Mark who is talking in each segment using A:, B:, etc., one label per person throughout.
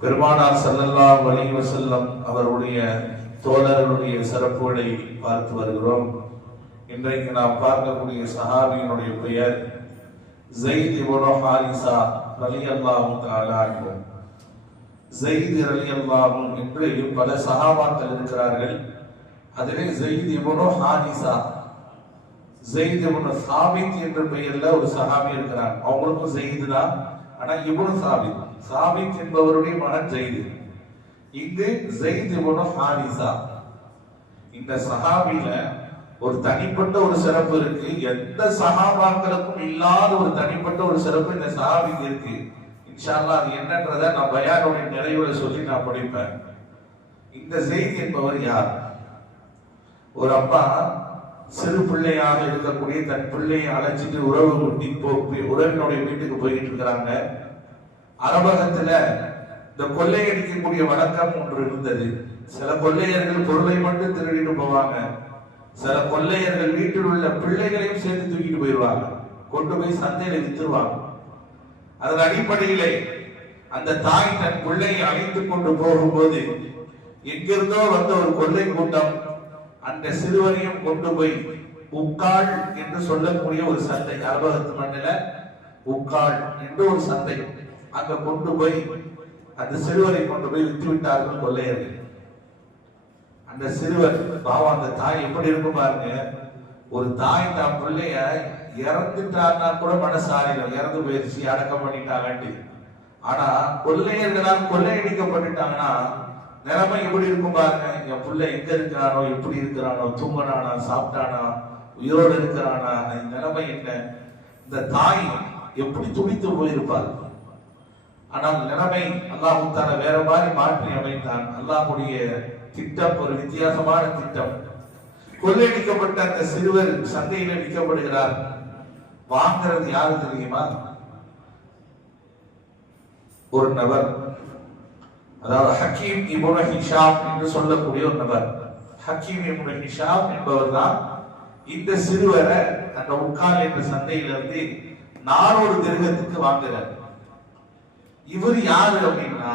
A: பெருமானார் செல்லல்லா வலிவ செல்லம் அவருடைய தோழர்களுடைய சிறப்புகளை பார்த்து வருகிறோம். இன்றைக்கு நாம் பார்க்கக்கூடிய சஹாபியினுடைய பெயர் ஜெயித் இவனோ ஹாரிசா ரலி அல்லாவும் அன்ஹு. ஜெயித் ரலியல்லாஹு என்று பல சஹாபாக்கள் இருக்கிறார்கள். அதிலே ஜெயித் இவனோ ஹாரிசா ஜெயித் இவனு சாபித் என்ற பெயர்ல ஒரு சஹாபி இருக்கிறார். அவங்களுக்கும் ஜெயித் தான் ஆனா இவனு சாபித். சாபித் என்பவருடைய மகன் ஜெயித். இங்கு ஜெயித் இவனும் ஹாரிசா. இந்த சஹாபில ஒரு தனிப்பட்ட ஒரு சிறப்பு இருக்கு. எந்த சகாபாக்களுக்கும் இல்லாத ஒரு தனிப்பட்ட ஒரு சிறப்பு இந்த சஹாபிக்கு இருக்கு. இன்ஷால்லா அது என்னன்றதை நான் பயானுடைய நிறைவுல சொல்லி நான் படிப்பேன். இந்த செய்தி என்பவர் யார்? ஒரு அப்பா சிறு பிள்ளையாக இருக்கக்கூடிய தன் பிள்ளையை அழைச்சிட்டு உறவு குட்டி உறவினுடைய வீட்டுக்கு போய்கிட்டு இருக்கிறாங்க. அரபகத்துல இந்த கொள்ளையடிக்கக்கூடிய வழக்கம் ஒன்று இருந்தது. சில கொள்ளையர்கள் பொருளை மட்டும் திருடிட்டு போவாங்க. சில கொள்ளையர்கள் வீட்டில் உள்ள பிள்ளைகளையும் சேர்த்து தூக்கிட்டு போயிடுவாங்க. கொண்டு போய் சந்தையில வித்துருவாங்க. அதன் அடிப்படையிலே அந்த தாய் தன் பிள்ளையை அழைத்து கொண்டு போகும்போது எங்கிருந்தோ வந்த ஒரு கொள்ளை கூட்டம் அந்த சிறுவனையும் கொண்டு போய் உக்காள் என்று சொல்லக்கூடிய ஒரு சந்தை. அரபகத்து மண்ணில உக்காள் என்று ஒரு சந்தை. அங்க கொண்டு போய் அந்த சிறுவரை கொண்டு போய் வித்து விட்டார்கள் கொள்ளையர்கள். அந்த சிறுவர் பாவம் அந்த தாய் எப்படி இருக்கும் பாருங்க. ஒரு தாய் தான் பிள்ளைய இறந்துட்டான்னா கூட மனசாரிகள் இறந்து போயிருச்சு அடக்கம் பண்ணிட்டாங்கன்ட்டு. ஆனா கொள்ளையர்களால் கொள்ளையடிக்கப்பட்டுட்டாங்கன்னா நிலைமை எப்படி இருக்கும் பாருங்க. என் பிள்ளை எங்க இருக்கிறானோ எப்படி இருக்கிறானோ தூங்கினானா சாப்பிட்டானா உயிரோடு இருக்கிறானா நிலைமை என்ன? இந்த தாய் எப்படி துடித்து போயிருப்பார் ஆனால் நிலைமை அல்லாஹு தன்னை வேற மாதிரி மாற்றி அமைத்தான். அல்லாஹுடைய திட்டம் ஒரு வித்தியாசமான திட்டம். கொள்ளையடிக்கப்பட்ட அந்த சிறுவர் சந்தையில் விற்கப்படுகிறார். வாங்கிறது யாரு தெரியுமா? ஒரு நபர். அதாவது ஹக்கீம் இபுன ஹிஷாம் என்று சொல்லக்கூடிய ஒரு நபர். ஹக்கீம் இபுன ஹிஷாம் என்பவர் தான் இந்த சிறுவரை அந்த உட்கால் என்ற சந்தையிலிருந்து நானூறு திருகத்துக்கு வாங்குகிறார். இவர் யாரு அப்படின்னா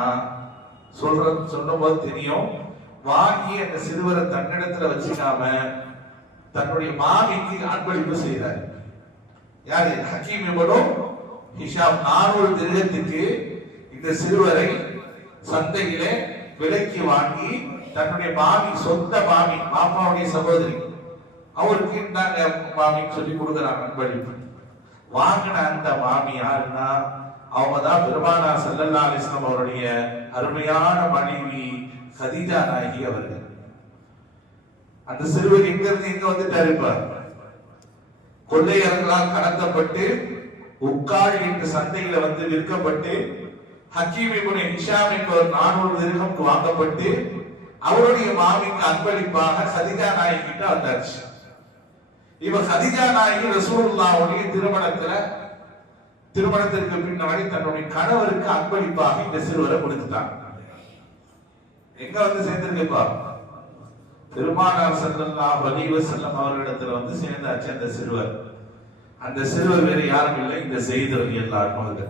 A: சொல்ற சொல்லும்போது தெரியும். வாங்கி அந்த சிறுவரை தன்னிடத்துல வச்சுக்காம தன்னுடைய மாமிக்கு அன்பளிப்பு செய்தார் யாரு? ஹக்கீம் இவனோ ஹிஷாம். நானூறு திருகத்துக்கு இந்த சிறுவரை சந்தையிலே விலைக்கு வாங்கி தன்னுடைய மாமி சொந்த மாமி மாமாவுடைய சகோதரி அவருக்கு இந்தாங்க மாமின்னு சொல்லி கொடுக்குறாங்க அன்பளிப்பு. வாங்கின அந்த மாமி யாருன்னா அவங்க தான் பெருமானா சல்லல்லா அலிஸ்லாம் அவருடைய அருமையான மனைவி ஹதீஜா நாயகி அவர்கள். அந்த சிறுவர் எங்க இருந்து எங்க வந்துட்டாரு இப்ப? கொள்ளையர்களால் கடத்தப்பட்டு உக்காள் என்ற சந்தையில வந்து விற்கப்பட்டு ஹக்கீம் இபுன் ஹிஷாம் என்பவர் நானூறு திருகம்க்கு வாங்கப்பட்டு அவருடைய மாமிக்கு அன்பளிப்பாக சதிஜா நாயகி கிட்ட வந்தாச்சு. இவர் ஹதிஜா நாயகி ரசூல்லாவுடைய திருமணத்துல திருமணத்திற்கு பின்னாடி தன்னுடைய கணவருக்கு அன்பளிப்பாக இந்த சிறுவரை கொடுத்துட்டாங்க. எங்க வந்து சேர்ந்திருக்கப்பா? பெருமானார் ஸல்லல்லாஹு வலிவ செல்லம் அவர்களிடத்துல வந்து சேர்ந்தாச்சு அந்த சிறுவர். அந்த சிறுவர் வேற யாரும் இல்லை இந்த செய்தவர் எல்லாருக்கும் அன்ஹு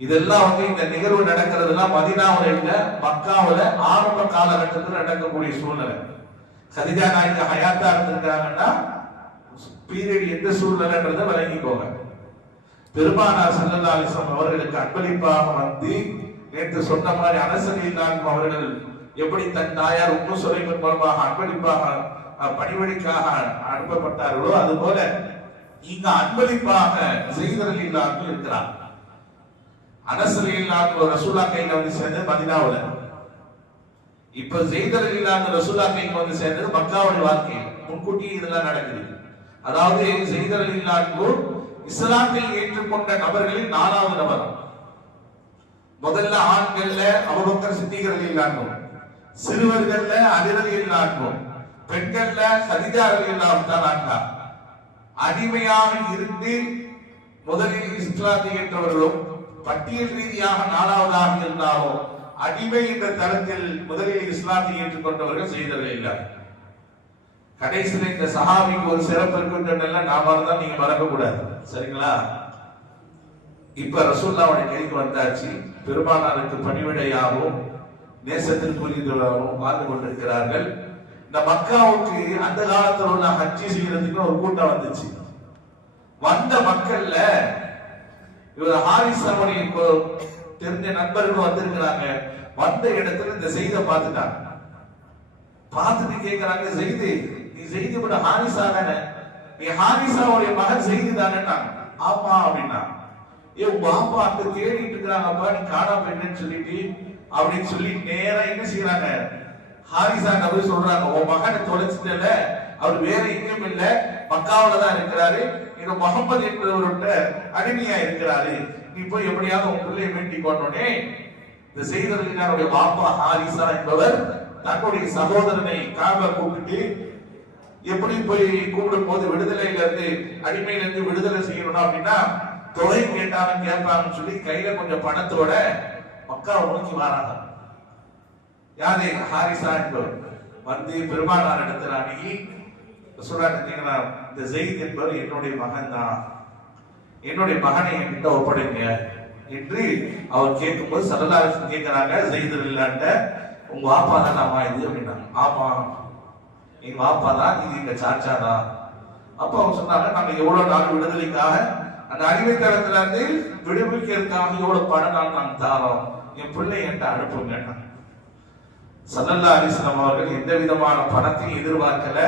A: இதெல்லாம் வந்து இந்த நிகழ்வு நடக்கிறதுலாம் மதினாவில் இல்ல மக்காவுல ஆரம்ப காலகட்டத்தில் நடக்கக்கூடிய சூழ்நிலை. சதிஜா நாயகி ஹயாத்தா இருந்திருக்காங்கன்னா பீரியட் எந்த சூழ்நிலைன்றதை விளங்கிக்கோங்க. பெருமானார் செல்லதாலிசம் அவர்களுக்கு அன்பளிப்பாக வந்து நேற்று சொன்ன மாதிரி அனசலில்லாஹு அவர்கள் எப்படி தன் தாயார் உப்பு சுலைமன் மூலமாக அன்பளிப்பாக பணிவழிக்காக அனுப்பப்பட்டார்களோ அனுப்பப்பட்டார்களோ அதுபோல இங்க அன்பளிப்பாக செய்தலில்லாஹு இருக்கிறார். அனசலில்லாஹு ரசூலா கையில வந்து சேர்ந்து மதினாவுல. இப்ப ஜெய்தர் இல்லாமல் ரசூலா கைக்கு வந்து சேர்ந்தது மக்காவுடைய வாழ்க்கை. முன்கூட்டி இதெல்லாம் நடக்குது. அதாவது ஜெய்தர் இல்லாமல் இஸ்லாத்தில் ஏற்றுக்கொண்ட நபர்களில் நாலாவது நபர். முதல்ல ஆண்கள்ல அவபக்கர் சித்திகர்கள் இல்லாமல் சிறுவர்கள்ல அதிரதி இல்லாமல் பெண்கள்ல சதிஜார்கள் இல்லாமல் தான் ஆண்டார் அடிமையாக இருந்து முதலில் இஸ்லாத்தை ஏற்றவர்களும் பட்டியல் ரீதியாக நாலாவதாக இருந்தாலும் அடிமை என்ற தளத்தில் முதலில் இஸ்லாத்தை ஏற்றுக்கொண்டவர்கள் செய்தவர்கள் கடைசியில் இந்த சஹாபிக்கு ஒரு சிறப்பு இருக்குன்றதுல நாம இருந்தால் நீங்க மறக்க கூடாது சரிங்களா? இப்ப ரசூல்லாவுடைய கைக்கு வந்தாச்சு பெருமானாருக்கு பணிவிடையாகவும் நேசத்திற்குரியவர்களாகவும் வாழ்ந்து கொண்டிருக்கிறார்கள். இந்த மக்காவுக்கு அந்த காலத்துல உள்ள ஹஜ்ஜி செய்யறதுக்கு ஒரு கூட்டம் வந்துச்சு. வந்த மக்கள்ல இவர் ஹாரிஸ் அவனை தெரிஞ்ச நண்பர்கள் வந்திருக்கிறாங்க. வந்த இடத்துல இந்த செய்தியை பார்த்துட்டாங்க. பார்த்துட்டு கேட்கிறாங்க செய்தி நீ செய்தி விட ஹாரிசா தானே? நீ ஹாரிசாவுடைய மகன் செய்தி தானேட்டாங்க ஆமா அப்படின்னா. ஏ உங்க அப்பா அங்க தேடிட்டு இருக்கிறாங்கப்பா நீ காணா போயிட்டேன்னு சொல்லிட்டு அப்படின்னு சொல்லி நேரா என்ன செய்யறாங்க ஹாரிசா போய் சொல்றாங்க உன் மகனை தொலைச்சிட்டல அவர் வேற எங்கேயும் இல்ல மக்காவில தான் இருக்கிறாரு. இந்த முகமது என்பவர்கிட்ட அடிமையா இருக்கிறாரு. நீ போய் எப்படியாவது உன் பிள்ளையை வேண்டி கொண்டோனே. இந்த செய்தவர்களுடைய பாப்பா ஹாரிசா என்பவர் தன்னுடைய சகோதரனை காப கூப்பிட்டு எப்படி போய் கூப்பிடும் போது விடுதலையில இருந்து அடிமையில இருந்து விடுதலை செய்யணும் அப்படின்னா தொகை கேட்டாலும் கேட்பாங்கன்னு சொல்லி கையில கொஞ்சம் பணத்தோட மக்கா நோக்கி வராங்க யாரு? ஹாரிசா என்பவர். வந்து பெருமானார் இடத்துல அணுகி சொல்றாங்க இந்த ஜெயித் என்பவர் என்னுடைய மகன் தான். என்னுடைய மகனை என்கிட்ட ஒப்படைங்க என்று அவர் கேட்கும்போது சரலாரசன் கேட்கிறாங்க ஜெயித் இல்லாண்ட உங்க வாப்பா தான் அம்மா இது அப்படின்னாங்க. ஆமா. எங்க வாப்பாதா தான் இது எங்க சாச்சாதா அப்ப அவங்க சொன்னாங்க நாங்க எவ்வளவு நாள் விடுதலைக்காக அந்த அடிமைத்தளத்துல இருந்து விடுவிக்கிறதுக்காக எவ்வளவு பண நாள் நாங்க தாரோம். என் பிள்ளை என்கிட்ட அனுப்புங்க சல்லல்லா அலிஸ்லாம் அவர்கள் எந்த விதமான பணத்தையும் எதிர்பார்க்கல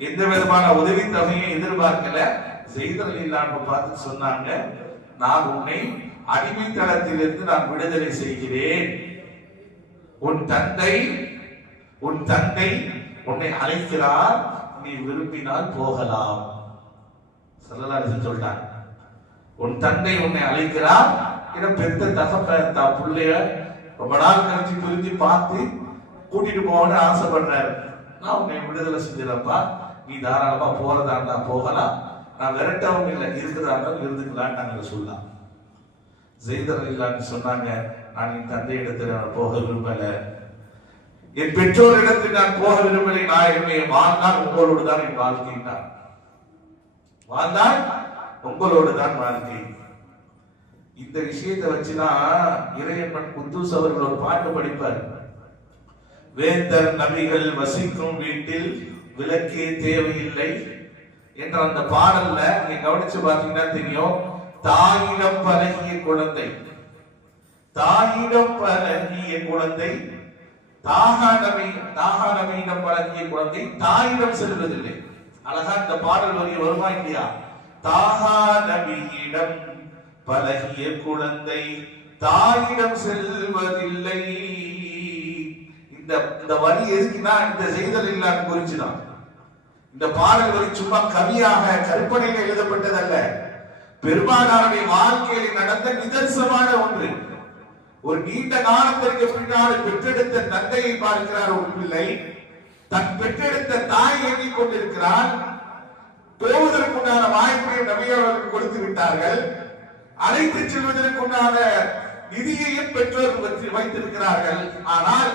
A: எந்த விதமான உதவி தொகையும் எதிர்பார்க்கல செய்தல் இல்லாம பார்த்து சொன்னாங்க நான் உன்னை அடிமைத்தளத்திலிருந்து நான் விடுதலை செய்கிறேன். உன் தந்தை உன் தந்தை உன்னை அழைக்கிறார் நீ விரும்பினால் போகலாம். சல்லல்லா சொல்லிட்டாங்க உன் தந்தை உன்னை அழைக்கிறார் என பெத்த தகப்ப தான் பிள்ளைய ரொம்ப நாள் கழிச்சு பிரிஞ்சு பார்த்து கூட்டிட்டு போகணும்னு ஆசைப்படுறாரு நான் உன்னை விடுதலை செஞ்சிடப்பா நீ தாராளமா போறதா இருந்தா போகலாம். நான் விரட்டவும் இல்லை. இருக்கிறாங்க இருந்துக்கலாம் இருந்துக்கலான்னு நாங்க சொல்லலாம் ஜெய்தர் இல்லான்னு சொன்னாங்க. நான் என் தந்தை இடத்துல போக விரும்பலை. என் பெற்றோரிடத்தில் நான் போக விரும்பலை. நான் என்னுடைய வாழ்நாள் உங்களோடு தான் என் வாழ்க்கை தான். வாழ்ந்தால் உங்களோடு தான் வாழ்க்கை. இந்த விஷயத்தை வச்சுதான் இறையன்பன் குத்தூஸ் அவர்கள் ஒரு பாட்டு படிப்பார். வேந்தர் நபிகள் வசிக்கும் வீட்டில் விளக்கே தேவையில்லை என்ற அந்த பாடல்ல நீங்க கவனிச்சு பாத்தீங்கன்னா தெரியும். தாயிடம் பழகிய குழந்தை. தாயிடம் பழகிய குழந்தை தாகா தாகாதமையிடம் தாகா பழகிய குழந்தை தாயிடம் செல்வதில்லை. அழகா இந்த பாடல் வரி வருமா இல்லையா? தாகா பழகிய குழந்தை தாயிடம் செல்வதில்லை. இந்த இந்த வரி எதுக்குன்னா இந்த செய்தல் இல்லாத குறிச்சுதான் இந்த பாடல் வரி சும்மா கவியாக கற்பனையில் எழுதப்பட்டதல்ல. பெருமானாருடைய வாழ்க்கையில் நடந்த நிதர்சனமான ஒன்று. ஒரு நீண்ட காலத்திற்கு பின்னால் பெற்றெடுத்த தந்தையை பார்க்கிறார் ஒரு பிள்ளை தன் பெற்றெடுத்த தாய் எண்ணிக் கொண்டிருக்கிறார். போவதற்குண்டான வாய்ப்பை நபியவர்கள் கொடுத்து விட்டார்கள். அழைத்து செல்வதற்குண்டான நிதியையும் பெற்றோர் வைத்து- வைத்திருக்கிறார்கள். ஆனால்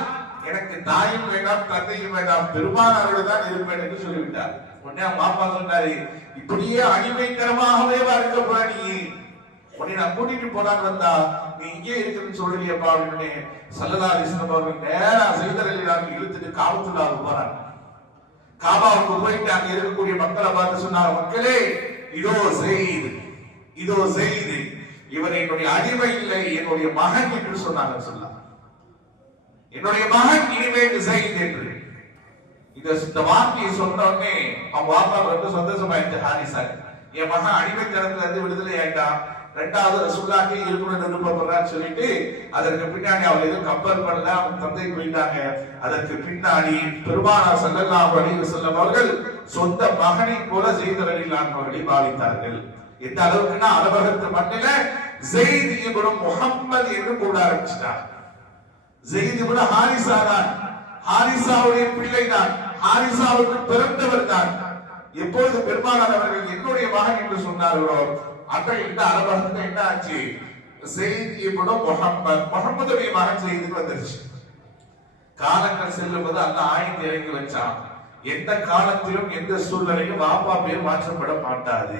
A: எனக்கு தாயும் வேண்டாம் தந்தையும் வேண்டாம் பெருமானாரோடு தான் இருப்பேன் என்று சொல்லிவிட்டார். உடனே அவங்க அப்பா சொன்னாரு இப்படியே அடிமைத்தனமாகவே இருக்க போற நீ உன்னை நான் கூட்டிட்டு போனான்னு வந்தா நீ இங்கே இருக்குன்னு சொல்றியப்பா அப்படின்னு சல்லதா அலிஸ்லாம் அவர்கள் நேரா செய்தரலி நான் இழுத்துட்டு காவத்துள்ளாவுக்கு போறாங்க. காபாவுக்கு போயிட்டு அங்க இருக்கக்கூடிய மக்களை பார்த்து சொன்னார் மக்களே இதோ செய்து இதோ செய்து இவர் என்னுடைய அடிமை இல்லை என்னுடைய மகன் என்று சொன்னாங்க. சொல்லலாம் என்னுடைய மகன் இனிமேல் செய்து என்று. இந்த இந்த வார்த்தையை சொன்ன உடனே அவங்க வாப்பா ரொம்ப சந்தோஷமாயிடுச்சு ஹாரிசா என் மகன் அடிமை அடிமைத்தனத்துல இருந்து விடுதலை ஆயிட்டான். ரெண்டாவது ரசூல்லாக்கு இருக்கணும்னு விருப்பப்படுறான்னு சொல்லிட்டு அதற்கு பின்னாடி அவர் எதுவும் கம்பேர் பண்ணல. அவங்க தந்தை போயிட்டாங்க. அதற்கு பின்னாடி பெருமானா ஸல்லல்லாஹு அலைஹி வஸல்லம் அவர்கள் சொந்த மகனை போல செய்தரலிலான் அவர்களை பாவித்தார்கள் எந்த அளவுக்குன்னா அலுவலகத்து மண்ணில ஜெயித் இப்னு முகம்மது என்று கூட ஆரம்பிச்சிட்டார். ஜெயித் இப்னு ஹாரிசா தான். ஹாரிசாவுடைய பிள்ளை தான். ஹாரிசாவுக்கு பிறந்தவர் தான். எப்பொழுது பெருமானார் அவர்கள் என்னுடைய மகன் என்று சொன்னார்களோ அன்றைய இந்த அலுவலகத்துல என்ன ஆச்சு? செய்தி இப்னு முகம்மது முகம்மதுடைய மகன் செய்திக்கு வந்துருச்சு. காலங்கள் செல்லும் போது அந்த ஆய்ந்து இறங்கி வச்சான். எந்த காலத்திலும் எந்த சூழ்நிலையும் வாப்பா பேர் மாற்றப்பட மாட்டாது.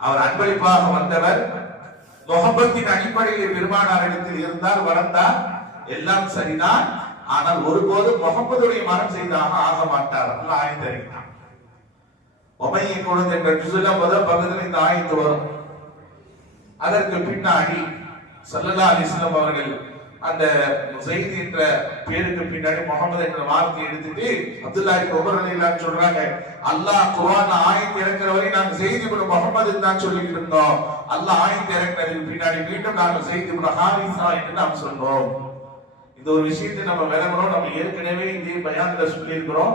A: அவர் அன்பளிப்பாக வந்தவர் முகம்பத்தின் அடிப்படையில் பெருமானாரிடத்தில் இருந்தால் வளர்ந்தால் எல்லாம் சரிதான். ஆனால் ஒருபோதும் முகமதுடைய மனம் செய்தாக ஆக மாட்டார். அல்ல ஆயத்து அறிவித்தார் உமையை கொடுங்க என்ற ஜுசுல முதல் பகுதியில் இந்த ஆயத்து வரும் அதற்கு பின்னாடி சல்லல்லா அலிஸ்லாம் அவர்கள் அந்த செய்தி என்ற பேருக்கு பின்னாடி முகமது என்ற வார்த்தையை எடுத்துட்டு அப்துல்லாஹி உமர் அலிலான்னு சொல்றாங்க அல்லாஹ் குரான் ஆயத்து இறக்குற வரை நாங்க செய்தி இப்னு முகமது தான் சொல்லிட்டு இருந்தோம். அல்லாஹ் ஆயத்து இறக்குறதுக்கு பின்னாடி மீண்டும் நாங்க செய்தி இப்னு ஹாரிசா என்று நாம் சொல்றோம் இந்த ஒரு விஷயத்தை நம்ம விளங்கணும் நம்ம ஏற்கனவே இதே பயான்ல சொல்லி இருக்கிறோம்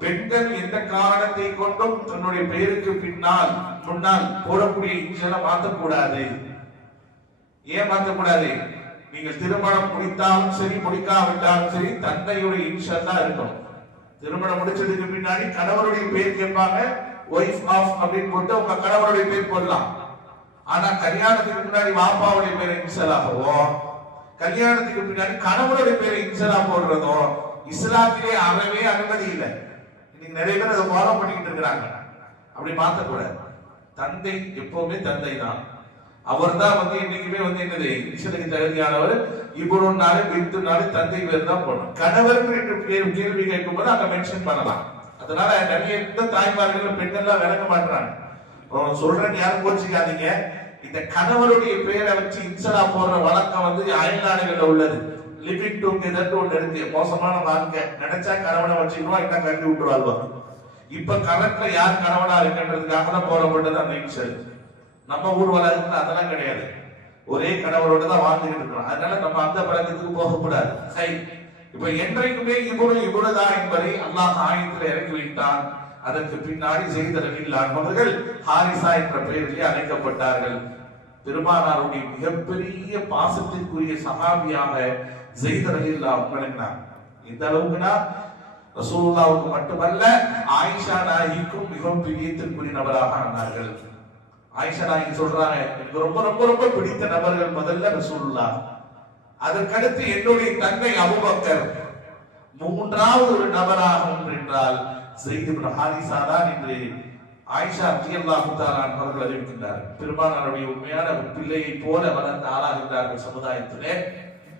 A: பெண்கள் எந்த காரணத்தை கொண்டும் தன்னுடைய பெயருக்கு பின்னால் முன்னால் போடக்கூடிய இன்ஷலை மாற்றக்கூடாது. ஏன் மாற்றக்கூடாது? நீங்கள் திருமணம் முடித்தாலும் சரி முடிக்காவிட்டாலும் சரி தந்தையுடைய இன்ஷல் தான் இருக்கணும். திருமணம் முடிச்சதுக்கு பின்னாடி கணவருடைய பேர் கேட்பாங்க ஒய்ஃப் ஆஃப் அப்படின்னு போட்டு உங்க கணவருடைய பேர் போடலாம். ஆனா கல்யாணத்துக்கு முன்னாடி பேர் பேரை இன்சலாகவும் கல்யாணத்துக்கு பின்னாடி கணவனுடைய பேரை இன்சலா போடுறதும் இஸ்லாத்திலே அறவே அனுமதி இல்லை. இன்னைக்கு நிறைய பேர் அதை ஃபாலோ பண்ணிக்கிட்டு இருக்கிறாங்க. அப்படி மாத்தக்கூடாது தந்தை எப்பவுமே தந்தை தான். அவர் தான் வந்து இன்னைக்குமே வந்து என்னது இன்சலுக்கு தகுதியானவர். இவருனாலே பித்துனாலே தந்தை பேர் தான் போடணும். கணவர் என்று பேர் கேட்கும் போது அங்க மென்ஷன் பண்ணலாம். அதனால நிறைய எந்த தாய்மார்கள் பெண்கள்லாம் விளங்க மாட்டுறாங்க அவன் சொல்றேன்னு யாரும் கோச்சிக்காதீங்க. இந்த கணவருடைய பெயரை வச்சு இன்சலா போடுற வழக்கம் வந்து அயல்நாடுகள்ல உள்ளது. லிவிங் டுகெதர் ஒன்று இருக்கு. மோசமான வாழ்க்கை. நினைச்சா கணவனை வச்சுக்கணும் என்ன கட்டி விட்டுருவாங்க இப்ப கணக்குல யார் கணவனா இருக்குன்றதுக்காக தான் போடப்பட்டது அந்த இன்சல். நம்ம ஊர் வழக்கத்துல அதெல்லாம் கிடையாது. ஒரே கணவரோட தான் வாழ்ந்துகிட்டு இருக்கிறோம். அதனால நம்ம அந்த பழக்கத்துக்கு போகக்கூடாது. சரி இப்ப என்றைக்குமே இவ்வளவு இவ்வளவுதான் என்பதை அல்லாஹ் ஆயத்தில் இறக்கி வைத்தான். அதற்கு பின்னாடி செய்தரவில் அவர்கள் ஹாரிசா என்ற பெயரிலே அழைக்கப்பட்டார்கள். பெருமானாருடைய மிகப்பெரிய பாசத்திற்குரிய சகாபியாக செய்தரவில் விளங்கினார் இந்த அளவுக்குனா ரசூலுல்லாவுக்கு மட்டுமல்ல ஆயிஷா நாயிக்கும் மிகவும் பிரியத்திற்குரிய நபராக ஆனார்கள். ஆயிஷா நாயகி சொல்றாங்க எனக்கு ரொம்ப ரொம்ப ரொம்ப பிடித்த நபர்கள் முதல்ல ரசூலுல்லா. அதற்கடுத்து என்னுடைய தந்தை அபுபக்கர். மூன்றாவது ஒரு நபராகும் என்றால் செய்தி ஹாரிசா தான் இன்று ஆயிஷா ரலியல்லாஹு முத்தாரான் அவர்கள் அறிவிக்கின்றார் பெருமானாருடைய உண்மையான ஒரு பிள்ளையை போல வளர்ந்த ஆளாகின்றார்கள் சமுதாயத்திலே.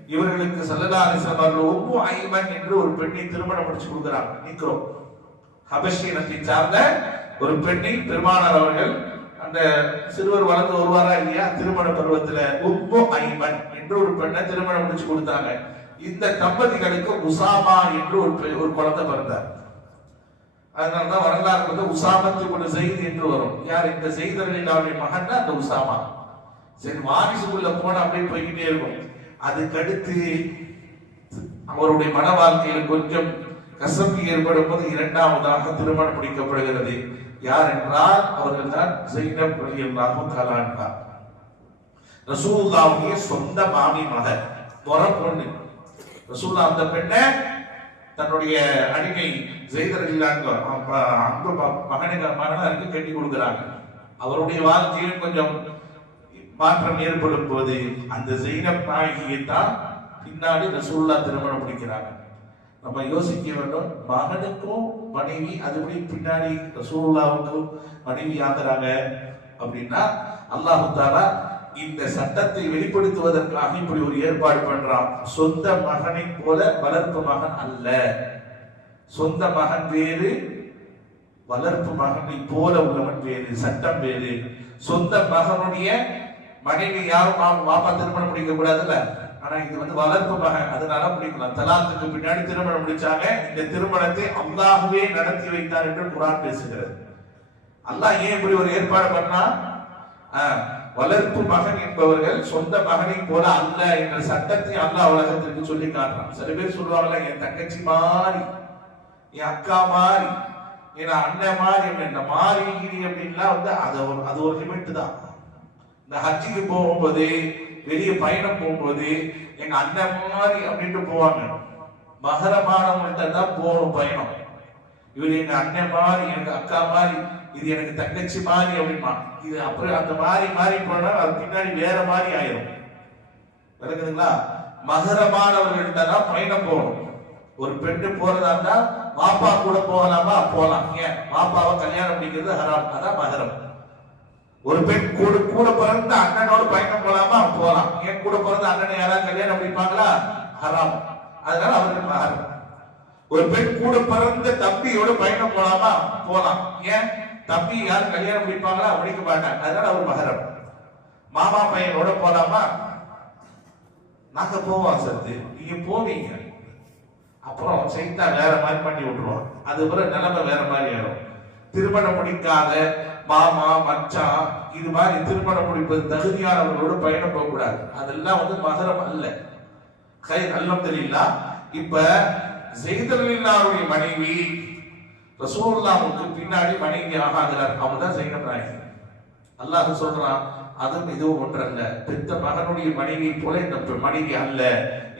A: இவர்களுக்கு சல்லல்லா அலிஸ்லாம் அவர்கள் உம்மு ஐமன் என்று ஒரு பெண்ணை திருமணம் முடிச்சு கொடுக்கிறாங்க நிக்கிறோம். ஹபஷி இனத்தை சார்ந்த ஒரு பெண்ணை பெருமானார் அவர்கள் அந்த சிறுவர் வளர்ந்து வருவாரா இல்லையா? திருமண பருவத்துல உம்மு ஐமன் என்று ஒரு பெண்ணை திருமணம் முடிச்சு கொடுத்தாங்க. இந்த தம்பதிகளுக்கு உசாமா என்று ஒரு பெ- ஒரு குழந்தை பிறந்தார். அதனாலதான் வரலாறு வந்து உசாமத்து ஒரு செய்தி என்று வரும். யார்? இந்த செய்தர்களில் அவருடைய மகன் அந்த உசாமா. சரி வாரிசுக்குள்ள போன அப்படியே போய்கிட்டே இருக்கும். அதுக்கடுத்து அவருடைய மன வாழ்க்கையில் கொஞ்சம் கசப்பு ஏற்படும் போது இரண்டாவதாக திருமணம் முடிக்கப்படுகிறது. யார் என்றால் அவர்கள் தான் ஜெயினப் ரலியல்லாஹு தஆலா சொந்த மாமி மகன் முற பொண்ணு. ரசூல்லா அந்த பெண்ணை தன்னுடைய அடிமை ஜெய்தரல்லாங்க அன்பு ம- மகனுக்கு மகனாருக்கு கட்டி கொடுக்குறாங்க. அவருடைய வாழ்க்கையில் கொஞ்சம் மாற்றம் ஏற்படும் போது அந்த ஜெயினப் நாயகியை தான் பின்னாடி ரசூல்லா திருமணம் முடிக்கிறாங்க. நம்ம யோசிக்க வேண்டும் மகனுக்கும் மனைவி அதுபடி பின்னாடி ரசூல்லாவுக்கும் மனைவி ஆகிறாங்க அப்படின்னா அல்லாஹு தாலா இந்த சட்டத்தை வெளிப்படுத்துவதற்காக இப்படி ஒரு ஏற்பாடு பண்றான். சொந்த மகனை போல வளர்ப்பு மகன் அல்ல. சொந்த மகன் வேறு வளர்ப்பு மகனை போல உள்ளவன் வேறு சட்டம் வேறு. சொந்த மகனுடைய மனைவி யாரும் மா- மாப்பா திருமணம் முடிக்க கூடாதுல்ல? ஆனா இது வந்து வளர்ப்பு மகன். அதனால முடிக்கலாம் தலாத்துக்கு பின்னாடி திருமணம் முடிச்சாங்க. இந்த திருமணத்தை அல்லாஹ்வே நடத்தி வைத்தார் என்று குரான் பேசுகிறது. அல்லாஹ் ஏன் இப்படி ஒரு ஏற்பாடு பண்ணா? வளர்ப்பு மகன் என்பவர்கள் சொந்த மகனை போல அல்ல என்ற சட்டத்தை அல்லாஹ் உலகத்திற்கு சொல்லி காட்டுறான். சில பேர் சொல்லுவாங்கல்ல என் தங்கச்சி மாறி என் அக்கா மாறி என் அண்ணன் மாதிரி என்ன மாறி அப்படின்லாம் வந்து அது ஒரு அது ஒரு லிமிட் தான். இந்த ஹஜ்ஜிக்கு போகும்போது வெளிய பயணம் போகும்போது எங்க அண்ணன் மாதிரி அப்படின்ட்டு போவாங்க. மகரமானவங்கள்ட்ட தான் போகணும் பயணம். இவர் எங்க அண்ணன் மாதிரி எனக்கு அக்கா மாதிரி இது எனக்கு தங்கச்சி மாதிரி அப்படிமா இது அப்புறம் அந்த மாதிரி மாறி போனா அது பின்னாடி வேற மாதிரி ஆயிரும். விளக்குதுங்களா? மகரமானவர்கள்ட்ட தான் பயணம் போகணும். ஒரு பெண்ணு போறதா இருந்தா மாப்பா கூட போகலாமா? போகலாம். ஏன்? மாப்பாவை கல்யாணம் பண்ணிக்கிறது ஹராம். அதான் மகரம். ஒரு பெண் கூட கூட பிறந்த அண்ணனோட பயணம் போலாமா? போலாம். ஏன் கூட பிறந்த அண்ணனை யாராவது கல்யாணம் பண்ணிப்பாங்களா? ஹராம். அதனால அவருக்கு மகரம் ஒரு பெண் கூட பிறந்த தம்பியோட பயணம் போலாமா? போலாம். ஏன்? தம்பி யாரும் கல்யாணம் முடிப்பாங்களா முடிக்க மாட்டாங்க. அதனால அவர் மகரம். மாமா பையனோட போலாமா? நாங்க போவோம் சத்து நீங்க போவீங்க. அப்புறம் சைத்தா வேற மாதிரி பண்ணி விட்டுருவோம் அது பிறகு நிலைமை வேற மாதிரி ஆயிடும் திருமணம் முடிக்காத மாமா மச்சான் இது மாதிரி திருமணம் முடிப்பது தகுதியானவர்களோட பயணம் போகக்கூடாது. அதெல்லாம் வந்து மகரம் அல்ல. கை நல்லம் தெரியல? இப்ப ஜெய்தலில்லாவுடைய மனைவி ரசூல்லாவுக்கு பின்னாடி மனைவி ஆகாகிறார் அவங்க தான் ஜெயினப் நாயகி. அல்லாஹ் சொல்றான் அதுவும் இதுவும் ஒன்றல்ல. பெத்த மகனுடைய மனைவி போல இந்த மனைவி அல்ல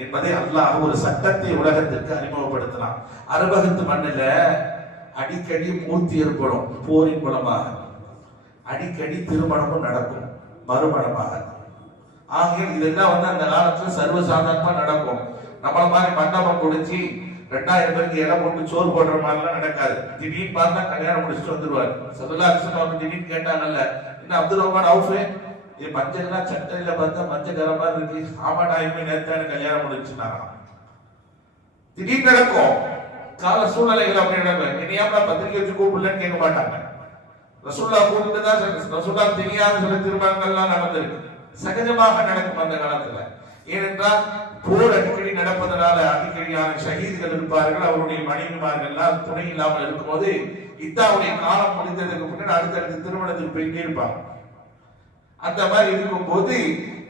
A: என்பதை அல்லாஹ் ஒரு சட்டத்தை உலகத்திற்கு அறிமுகப்படுத்தலாம் அறுபகத்து மண்ணில் அடிக்கடி மூர்த்தி ஏற்படும் போரின் மூலமாக. அடிக்கடி திருமணமும் நடக்கும் மறுமணமாக. ஆகிய இதெல்லாம் வந்து அந்த காலத்துல சர்வசாதாரணமா நடக்கும். நம்மள மாதிரி மண்டபம் குடிச்சு ரெண்டாயிரம் பேருக்கு இலை போட்டு சோறு போடுற மாதிரிலாம் நடக்காது. திடீர்னு பார்த்தா கல்யாணம் முடிச்சுட்டு வந்துருவாரு. சதுல்லா அலிஸ்லாம் வந்து திடீர்னு கேட்டாங்கல்ல என்ன அப்துல் ரஹ்மான் அவுஃபே இது மஞ்சள்லாம் சட்டையில பார்த்தா மஞ்சள் கர மாதிரி இருக்கு. ஆமா நான் இனிமே நேரத்தான கல்யாணம் முடிச்சுனாராம். திடீர்னு நடக்கும். கால சூழ்நிலைகள் அப்படி நடக்கும் இனியாம பத்திரிகை வச்சு கூப்பிடலன்னு கேட்க மாட்டாங்க. ரசுல்லா கூப்பிட்டு தான் ரசூல்லா தெரியாத சில திருமணங்கள்லாம் நடந்திருக்கு. சகஜமாக நடக்கும் அந்த காலத்துல. ஏனென்றால் போர் அடிக்கடி நடப்பதனால அடிக்கடியான ஷஹீதுகள் இருப்பார்கள் அவருடைய மனைவிமார்கள் எல்லாம் துணை இல்லாமல் இருக்கும்போது இத்தாவுடைய காலம் முடிந்ததுக்கு பின்னாடி அடுத்தடுத்து திருமணத்துக்கு போயிட்டே இருப்பாங்க. அந்த மாதிரி இருக்கும்போது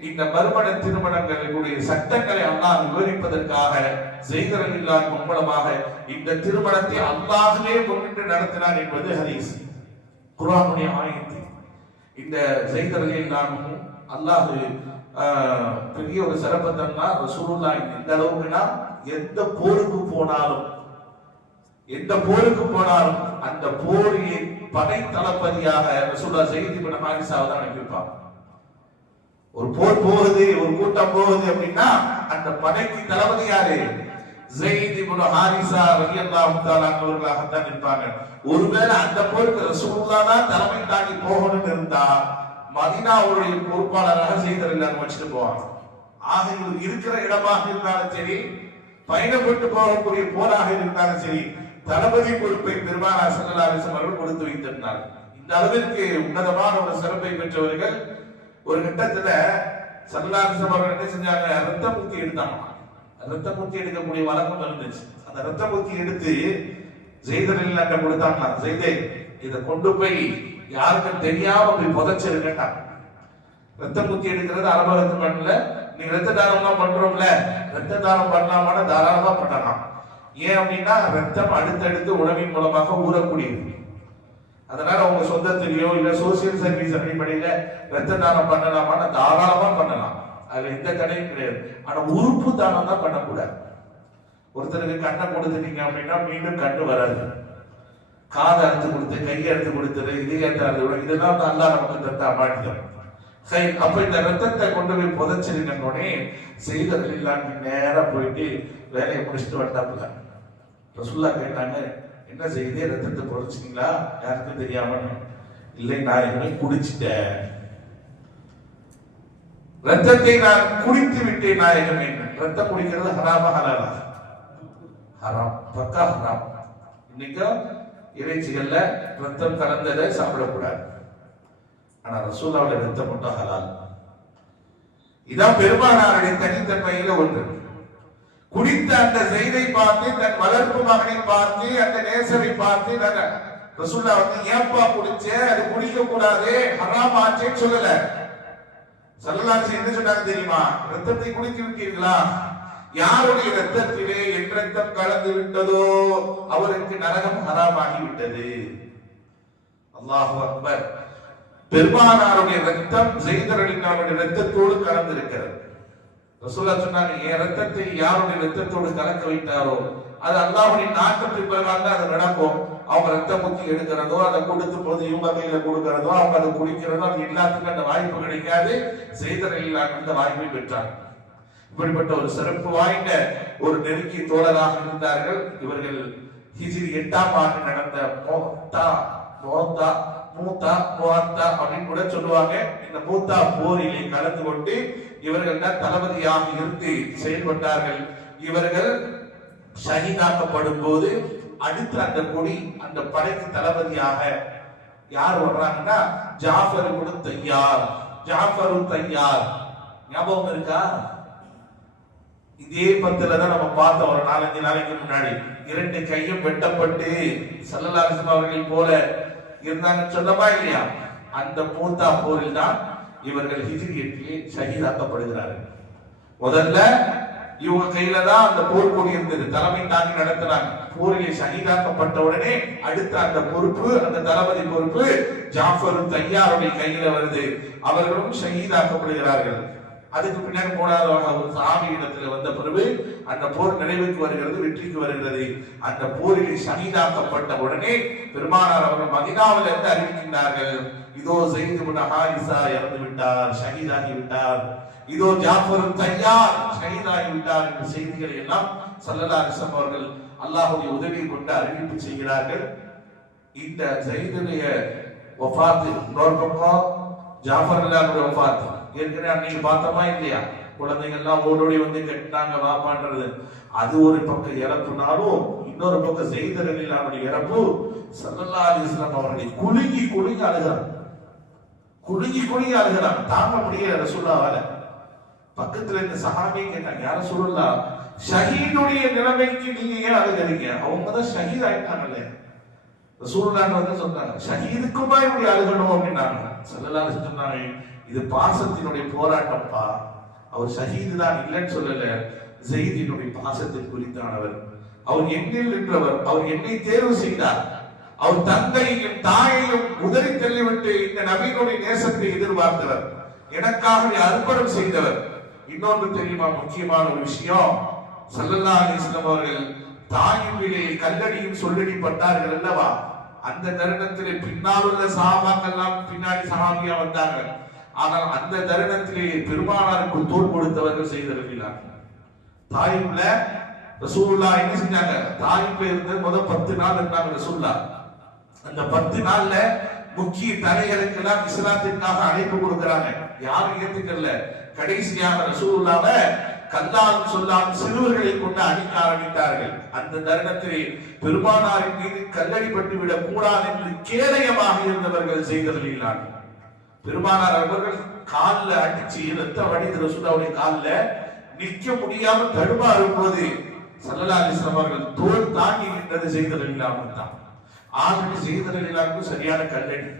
A: இந்த மறுமண திருமணங்களுடைய சட்டங்களை அல்லாஹ் விவரிப்பதற்காக செய்தரவில்லார் மூலமாக இந்த திருமணத்தை அல்லாஹ்வே கொண்டு நடத்தினார் என்பது ஹரீஸ் குரானுடைய ஆயத்தில் இந்த செய்தரவில்லாரும் அல்லாஹ் ஆஹ், பெரிய ஒரு சிறப்பு தந்தா ரசூலுல்லா எந்த அளவுக்குனா எந்த போருக்கு போனாலும் எந்த போருக்கு போனாலும் அந்த போரின் படை தளபதியாக ரசூல்லா செய்தி படம் ஹாரிசாவை தான் அனுப்பியிருப்பாங்க ஒரு போர் போகுது ஒரு கூட்டம் போகுது அப்படின்னா அந்த படைக்கு தளபதி யாரு? ஜெயித் இப்னு ஹாரிசா ரலியல்லாஹு தஆலா அவர்களாக தான் இருப்பாங்க ஒருவேளை அந்த போருக்கு ரசூலுல்லாஹ் தான் தலைமை தாங்கி போகணும்னு இருந்தா மதீனாவுடைய பொறுப்பாளராக செய்தறில்லாம வச்சுட்டு போவாங்க. ஆக இவர் இருக்கிற இடமாக இருந்தாலும் சரி பயணப்பட்டு போகக்கூடிய போராக இருந்தாலும் சரி தளபதி பொறுப்பை பெருமானா சல்லல்லாஹு அவர்கள் கொடுத்து வைத்திருந்தார் இந்த அளவிற்கு உன்னதமான ஒரு சிறப்பை பெற்றவர்கள் ஒரு கட்டத்துல சல்லல்லாஹு அவர்கள் என்ன செஞ்சாங்க? ரத்த முத்தி எடுத்தாங்க ரத்த முத்தி எடுக்கக்கூடிய வழக்கம் இருந்துச்சு அந்த ரத்த முத்தி எடுத்து ஜெய்தரில் அங்க கொடுத்தாங்களா ஜெய்தே இதை கொண்டு போய் யாருக்கும் தெரியாம போய் புதைச்சிருக்கட்டாங்க ரத்த முத்தி எடுக்கிறது அரபகத்து பண்ணல நீ ரத்த தானம்லாம் பண்றோம்ல ரத்த தானம் பண்ணலாமான தாராளமா பண்ணலாம் ஏன் அப்படின்னா ரத்தம் அடுத்தடுத்து உணவின் மூலமாக ஊறக்கூடியது. அதனால உங்க சொந்தத்திலேயோ இல்ல சோசியல் சர்வீஸ் அடிப்படையில ரத்த தானம் பண்ணலாமா? தாராளமா பண்ணலாம். அதுல எந்த தடையும் கிடையாது. ஆனா உறுப்பு தானம் தான் பண்ணக்கூடாது. ஒருத்தருக்கு கண்ணை கொடுத்துட்டீங்க அப்படின்னா மீண்டும் கண்ணு வராது. காதை அறுத்து கொடுத்து கையை அறுத்து கொடுத்துரு இதயத்தை அறுத்து கொடு. இதெல்லாம் நல்லா நமக்கு தந்த அமானிதம் சரி அப்ப இந்த ரத்தத்தை கொண்டு போய் புதைச்சிருக்கோடனே செய்ததில் இல்லாம நேரம் போயிட்டு வேலையை முடிச்சுட்டு வந்தாப்புல. ரசுல்லா கேட்டாங்க என்ன செய்யுது ரத்தத்தை குறைச்சிங்களா யாருக்கும் தெரியாம. இல்லை நான் என்ன குடிச்சிட்டேன். ரத்தத்தை நான் குடித்து விட்டேன் நாயகம் என்ன ரத்தம் குடிக்கிறது ஹராம ஹலாலா. ஹராம். பக்கா ஹராம். இன்னைக்கு இறைச்சிகள்ல ரத்தம் கலந்ததை சாப்பிடக்கூடாது. ஆனா ரசூல்லாவுடைய ரத்தம் மட்டும் ஹலால். இதான் பெருமானாருடைய தனித்தன்மையில ஒன்று. குடித்த அந்த செய்தை பார்த்து தன் வளர்ப்பு மகனை பார்த்து அந்த நேசரை பார்த்து நான் ரசூல்லா வந்து ஏப்பா குடிச்ச அது குடிக்க கூடாது ஹராம் ஆச்சேன்னு சொல்லல. சல்லல்லாஹு என்ன சொன்னாங்க தெரியுமா? ரத்தத்தை குடித்து விட்டீர்களா? யாருடைய ரத்தத்திலே என் ரத்தம் கலந்து விட்டதோ அவருக்கு நரகம் ஹராமாகி விட்டது. அல்லாஹு அக்பர். பெருமானாருடைய ரத்தம் ஜெய்தரலினாருடைய ரத்தத்தோடு கலந்து இருக்கிறது ரசூல்லா சொன்னாங்க என் ரத்தத்தை யாருடைய ரத்தத்தோடு கலக்க வைத்தாரோ அது அல்லாஹ்வுடைய நாட்டத்தின் பிறகாக தான் அது நடக்கும். அவங்க ரத்த முத்தி எடுக்கிறதோ அதை கொடுத்து போது இவங்க கையில கொடுக்கிறதோ அவங்க அதை குடிக்கிறதோ அது எல்லாத்துக்கும் அந்த வாய்ப்பு கிடைக்காது. செய்தரில் அந்த வாய்ப்பை பெற்றார். இப்படிப்பட்ட ஒரு சிறப்பு வாய்ந்த ஒரு நெருக்கி தோழராக இருந்தார்கள். இவர்கள் ஹிஜிரி எட்டாம் ஆண்டு நடந்த மோத்தா மோத்தா மூத்தா மோத்தா அப்படின்னு கூட சொல்லுவாங்க. இந்த மூத்தா போரிலே கலந்து கொண்டு இவர்கள் தான் தளபதியாக இருந்து செயல்பட்டார்கள். இவர்கள் ஷகிதாக்கப்படும் போது அடுத்து அந்த கொடி அந்த படைக்கு தளபதியாக யார் வர்றாங்கன்னா ஜாஃபர் கூட தையார் ஜாஃபரும் தையார் ஞாபகம் இருக்கா? இதே பத்துல தான் நம்ம பார்த்தோம் ஒரு நாலஞ்சு நாளைக்கு முன்னாடி. இரண்டு கையும் வெட்டப்பட்டு சல்லல்லாஹு அவர்கள் போல இருந்தாங்கன்னு சொன்னமா இல்லையா? அந்த மூத்தா போரில் தான் இவர்கள் ஹிஜ்ரியத்திலே ஷஹீதாக்கப்படுகிறார்கள். முதல்ல இவங்க கையில தான் அந்த போர் கொடி இருந்தது. தலைமை தாங்கி நடத்தினாங்க. போரிலே ஷஹீதாக்கப்பட்ட உடனே அடுத்த அந்த பொறுப்பு அந்த தளபதி பொறுப்பு ஜாஃபரும் தையாருடைய கையில வருது. அவர்களும் ஷஹீதாக்கப்படுகிறார்கள். அதுக்கு பின்னாடி மூணாவதாக ஒரு சாமி இடத்துல வந்த பிறகு அந்த போர் நிறைவுக்கு வருகிறது வெற்றிக்கு வருகிறது. அந்த போரில் சனிதாக்கப்பட்ட உடனே பெருமானார் அவர்கள் மதினாவில் இருந்து அறிவிக்கின்றார்கள். இதோ செய்து ஹாரிசா இறந்து விட்டார் ஷஹீதாகி விட்டார். இதோ ஜாஃபரும் தையார் ஷஹீதாகி விட்டார் என்ற செய்திகளை எல்லாம் சல்லல்லா அலிஸ்லாம் அவர்கள் அல்லாஹுடைய உதவியை கொண்டு அறிவிப்பு செய்கிறார்கள். இந்த ஜெயிதுடைய ஒஃபாத்து இன்னொரு பக்கம் ஜாஃபர் அல்லாவுடைய ஒஃபாத்து ஏற்கனவே அன்னைக்கு பார்த்தோமா இல்லையா? குழந்தைங்க எல்லாம் ஓடோடி வந்து கட்டினாங்க வாப்பான்றது. அது ஒரு பக்கம் இறப்புனாலும் இன்னொரு பக்கம் செய்தரில் அவருடைய இறப்பு சல்லல்லா அலிஸ்லாம் அவர்களை குலுங்கி குலுங்கி அழுகிறார் குலுங்கி குலுங்கி அழுகிறான். தாங்க முடியல ரசூல்லாவால பக்கத்துல இந்த சஹாபியை கேட்டாங்க யார சொல்லலாம் ஷஹீதுடைய நிலைமைக்கு நீங்க ஏன் அழுகிறீங்க? அவங்க தான் ஷஹீத் ஆயிட்டாங்கல்ல. ரசூலுல்லாஹ் வந்து சொன்னாங்க ஷஹீதுக்குமா இப்படி அழுகணும்? அப்படின்னாங்க. சல்லல்லா சொன்னாங்க இது பாசத்தினுடைய போராட்டம்ப்பா. அவர் ஷஹீது தான் இல்லைன்னு சொல்லல. ஜெயிதினுடைய பாசத்தில் குறித்தானவர் அவர் எண்ணில் நின்றவர். அவர் என்னை தேர்வு செய்தார். அவர் தந்தையையும் தாயையும் உதறி தள்ளிவிட்டு இந்த நபியினுடைய நேசத்தை எதிர்பார்த்தவர். எனக்காக அர்ப்பணம் செய்தவர். இன்னொன்று தெரியுமா? முக்கியமான ஒரு விஷயம். சல்லல்லா அலிஸ்லாம் அவர்கள் தாயுவிலே கல்லடியும் சொல்லடிப்பட்டார்கள் அல்லவா? அந்த தருணத்திலே பின்னால் உள்ள சஹாபாக்கெல்லாம் பின்னாடி சஹாபியா வந்தாங்க ஆனால் அந்த தருணத்திலே பெருமானாருக்கு தோல் கொடுத்தவர்கள் செய்திருக்கிறார்கள். தாயிப்ல ரசூல்லா என்ன செஞ்சாங்க? தாயிப்ல இருந்து முதல் பத்து நாள் இருந்தாங்க ரசூல்லா அந்த பத்து நாள்ல முக்கிய தலைகளுக்கெல்லாம் இஸ்லாத்திற்காக அழைப்பு கொடுக்கிறாங்க. யாரும் ஏத்துக்கல. கடைசியாக ரசூல்லாவ கல்லால் சொல்லாமல் சிறுவர்களை கொண்டு அடிக்க ஆரம்பித்தார்கள். அந்த தருணத்திலே பெருமானாரின் மீது கல்லடிப்பட்டு விடக் கூடாது என்று கேடயமாக இருந்தவர்கள் செய்தவர்களார்கள் பெருமானார் அவர்கள் கால்ல அடிச்சு ரத்த வடிது ரசூலாவுடைய கால்ல நிற்க முடியாம தடுமாறும் போது சல்லல்லா அலிஸ்லாம் அவர்கள் தோல் தாங்கி நின்றது செய்தவர்களாமல் தான். ஆல்ரெடி செய்தவர்களுக்கும் சரியான கல்லடி.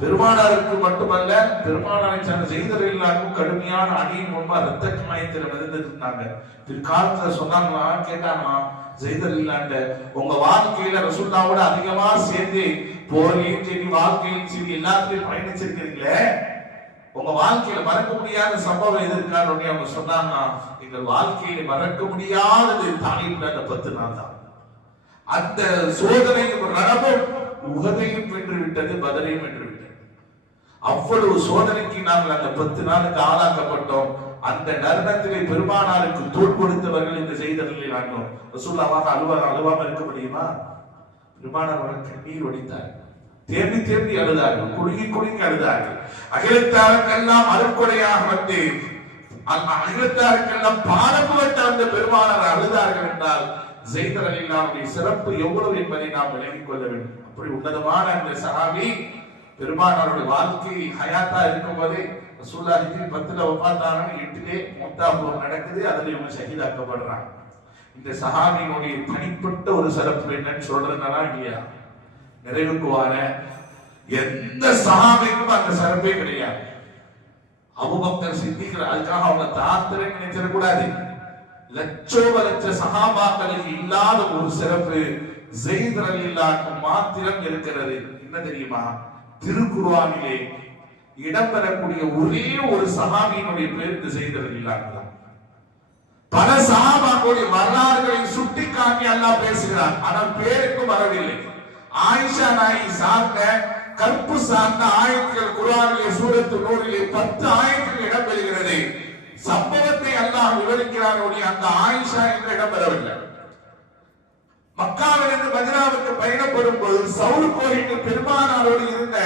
A: பெருமானாருக்கு மட்டுமல்ல பெருமானாரை சார்ந்த செய்தவர்களுக்கும் கடுமையான அணியின் முன்பா ரத்த காயத்தில் மிதந்துட்டு பிற்காலத்துல சொன்னாங்களா கேட்டாங்களா செய்தவர்களாண்ட உங்க வாழ்க்கையில ரசூல்லாவோட அதிகமா சேர்ந்து போரையும் சரி வாழ்க்கையும் சரி எல்லாத்தையும் பயணிச்சிருக்கிறீங்களே? உங்க வாழ்க்கையில மறக்க முடியாத சம்பவம் எது இருக்கான்னு அவங்க சொன்னாங்க எங்கள் வாழ்க்கையில மறக்க முடியாதது தானியம் அந்த பத்து நாள் தான். அந்த சோதனையும் ரணமும் உகதையும் வென்று விட்டது பதரையும் வென்று விட்டது. அவ்வளவு சோதனைக்கு நாங்கள் அந்த பத்து நாளுக்கு ஆளாக்கப்பட்டோம். அந்த நரணத்திலே பெருமானாருக்கு தோல் கொடுத்தவர்கள் இந்த செய்தர்களை நாங்கள் ரசூல்லாவாக அழுவ அழுவாம இருக்க முடியுமா? பெருமானார் அவர்கள் கண்ணீர் ஒடித்தார் தேம்பி தேம்பி அழுதார்கள். குலுங்கி குலுங்கி அழுதார்கள். அகிலத்தாருக்கெல்லாம் அருட்கொடையாக வந்து அகிலத்தாருக்கெல்லாம் பாடம் வட்ட அந்த பெருமானார் அழுதார்கள் என்றால் ஜெய்தர் அலிலாவுடைய சிறப்பு எவ்வளவு என்பதை நாம் விளங்கிக் கொள்ள வேண்டும். அப்படி உன்னதமான அந்த சஹாபி பெருமானாருடைய வாழ்க்கை ஹயாத்தா இருக்கும் போதே ரசூல்லா ஹிஜ்ரி பத்துல ஒப்பாத்தாங்கன்னு எட்டிலே முத்தா போர் நடக்குது அதுல இவங்க ஷஹீதாக்கப்படுறாங்க. இந்த சஹாபியினுடைய தனிப்பட்ட ஒரு சிறப்பு என்னன்னு சொல்றதுனால இல்லையா? நிறைவுக்கு வார. எந்த சஹாபிக்கும் அந்த சிறப்பே கிடையாது. அபுபக்கர் சித்திக்கிற அதுக்காக அவங்க தாத்திரம் நினைச்சிடக்கூடாது. லட்சோப லட்ச சகாபாக்களுக்கு இல்லாத ஒரு சிறப்பு ஜெயித் ரலில்லாக்கு மாத்திரம் இருக்கிறது. என்ன தெரியுமா? திருக்குர்ஆனிலே இடம்பெறக்கூடிய ஒரே ஒரு சகாபியினுடைய பேர் இந்த ஜெயித் பல சகாபாக்களுடைய வரலாறுகளை சுட்டிக்காட்டி அல்லா பேசுகிறார் ஆனால் பேருக்கு வரவில்லை. ஆயிஷா நாயை சார்ந்த கற்பு சார்ந்த ஆயத்துகள் குரானிலே சூரத்து நூலிலே பத்து ஆயத்துகள் இடம்பெறுகிறது. சம்பவத்தை அல்லாஹ் விவரிக்கிறார் அந்த ஆயிஷா என்று இடம்பெறவில்லை. மக்காவிலிருந்து மதினாவுக்கு பயணப்படும் போது சவுல் கோயிலுக்கு பெருமானாரோடு இருந்த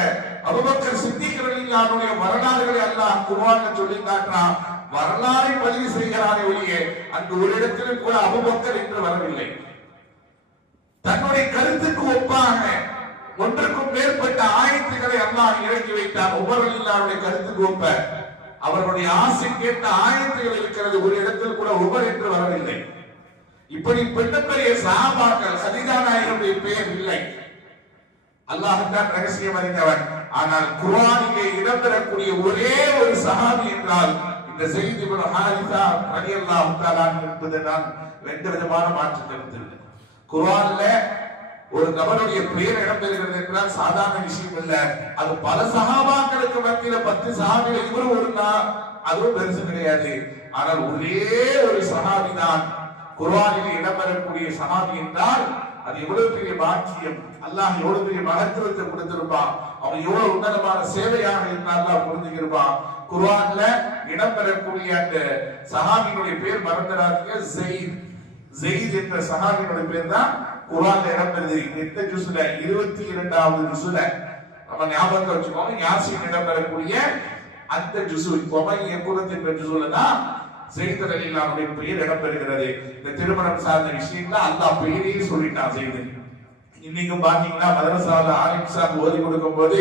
A: அபுபக்கர் சித்திகளுடைய வரலாறுகளை அல்லாஹ் குருவான்னு சொல்லி காட்டுறான். வரலாறை பதிவு செய்கிறானே ஒழிய அங்கு ஒரு இடத்திலும் கூட அபுபக்கர் என்று வரவில்லை. தன்னுடைய கருத்துக்கு ஒப்பாக ஒன்றுக்கும் மேற்பட்ட ஆயத்துக்களை அல்லாஹ் இறக்கி வைத்தார் உபரலில்லாருடைய கருத்துக்கு ஒப்ப அவர்களுடைய ஆசை கேட்ட ஆயத்துகள் இருக்கிறது. ஒரு இடத்தில் கூட உபர் என்று வரவில்லை. இப்படி பெரிய சாபாக்கள் சஜிதாநாயகனுடைய பெயர் இல்லை. அல்லாஹ்தான் ரகசியம் அறிந்தவன். ஆனால் குர்ஆனிலே இடம்பெறக்கூடிய ஒரே ஒரு சஹாபி என்றால் இந்த செய்தி ஹாரிசா ரலியல்லாஹு தஆலா என்பது நான் ரெண்டு விதமான மாற்று கருத்து குர்ஆன்ல ஒரு நபருடைய பெயர் இடம்பெறுகிறது என்றால் சாதாரண விஷயம் இல்ல. அது பல சகாபாக்களுக்கு மத்தியில பத்து சகாபிகள் இவரும் ஒரு நாள் அதுவும் பெருசு கிடையாது. ஆனால் ஒரே ஒரு சகாபி தான். குர்வானில் இடம்பெறக்கூடிய சமாதி என்றால் அது எவ்வளவு பெரிய பாக்கியம். அல்லாஹ் எவ்வளவு பெரிய மகத்துவத்தை கொடுத்திருப்பான் அவன் எவ்வளவு உன்னதமான சேவையாக இருந்தால் அல்லாஹ் புரிஞ்சுக்கிருப்பான் குர்ஆன்ல இடம்பெறக்கூடிய அந்த சஹாபியினுடைய பேர் மறந்துடாதீங்க. ஜெயித். ஜெயித் என்ற சஹாபியினுடைய பேர் தான் குர்வான்ல இடம்பெறுது. எந்த ஜுஸ்ல? இருபத்தி இரண்டாவது ஜுஸ்ல. நம்ம ஞாபகத்தை வச்சுக்கோங்க. யாசின் இடம்பெறக்கூடிய அந்த ஜுசு கொமை எக்குரத் என்ற ஜுசுல தான் செய்தர் அலிலானுடைய பெயர் இடம்பெறுகிறது. இந்த திருமணம் சார்ந்த விஷயத்துல அல்லாஹ் பெயரையே சொல்லிட்டான் செய்து இன்னைக்கும் பாத்தீங்கன்னா மதரசால ஆலிம் சார் ஓதி கொடுக்கும் போது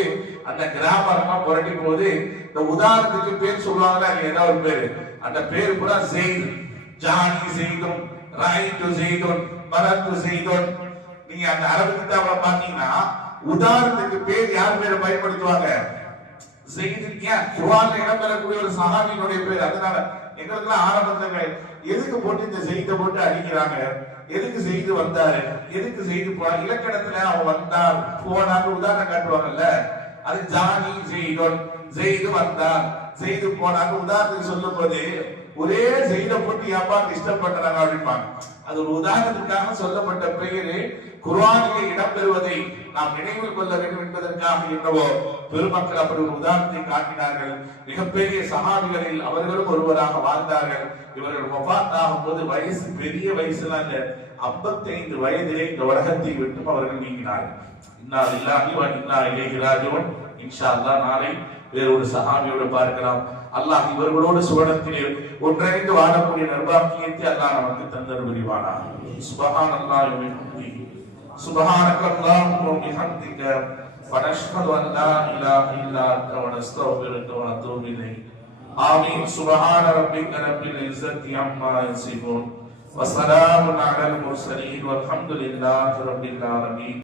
A: அந்த கிராமர்லாம் புரட்டி போது இந்த உதாரணத்துக்கு பேர் சொல்லுவாங்களா அது ஏதாவது ஒரு பேரு. அந்த பேர் கூட செய்து ஜானி செய்தும் ராயிட்டு செய்தும் மரத்து செய்தும் நீங்க அந்த அரபு கிதாபுல பாத்தீங்கன்னா உதாரணத்துக்கு பேர் யார் பேரை பயன்படுத்துவாங்க? செய்திருக்க இடம் இடம்பெறக்கூடிய ஒரு சஹாபியினுடைய பேர். அதனால எங்களுக்கெல்லாம் ஆரம்பத்துல எதுக்கு போட்டு இந்த செய்தி போட்டு அடிக்கிறாங்க? எதுக்கு செய்து வந்தாரு? எதுக்கு செய்து போனார் இலக்கணத்துல அவன் வந்தார் போனார் உதாரணம் காட்டுவாங்கல்ல? அது ஜானி செய்தோன் செய்து வந்தார் செய்து போனார் உதாரணத்துக்கு சொல்லும் போது ஒரே செய்த போட்டு ஏப்பா டிஸ்டர்ப் பண்றாங்க அப்படிம்பாங்க அது ஒரு உதாரணத்துக்காக சொல்லப்பட்ட பெயரு குர்வானிலே இடம்பெறுவதை நாம் நினைவில் கொள்ள வேண்டும் என்பதற்காக என்னவோ பெருமக்கள் அப்படி ஒரு உதாரணத்தை காட்டினார்கள். மிகப்பெரிய சஹாபிகளில் அவர்களும் ஒருவராக வாழ்ந்தார்கள். இவர்கள் வஃபாத் ஆகும் போது வயசு பெரிய வயசுல அந்த 55 வயதிலே இந்த உலகத்தை விட்டும் அவர்கள் நீங்கினார்கள். இன்னா இல்லாமல் வ இன்னா இன்ஷா அல்லாஹ் நாளை வேறு ஒரு சஹாபியோடு பார்க்கலாம். அல்லாஹ் இவர்களோடு சுவனத்திலே ஒன்றிணைந்து வாழக்கூடிய நர்பாக்கியத்தை அல்லாஹ் நமக்கு தந்தர் புரிவானா சுபஹான் அல்லாஹ் سبحانك اللهم وبحمدك ونشهد ان لا اله الا انت ونستغفرك ونتوب اليك آمين سبحان ربك رب العزة عما يصفون وسلام على المرسلين والحمد لله رب العالمين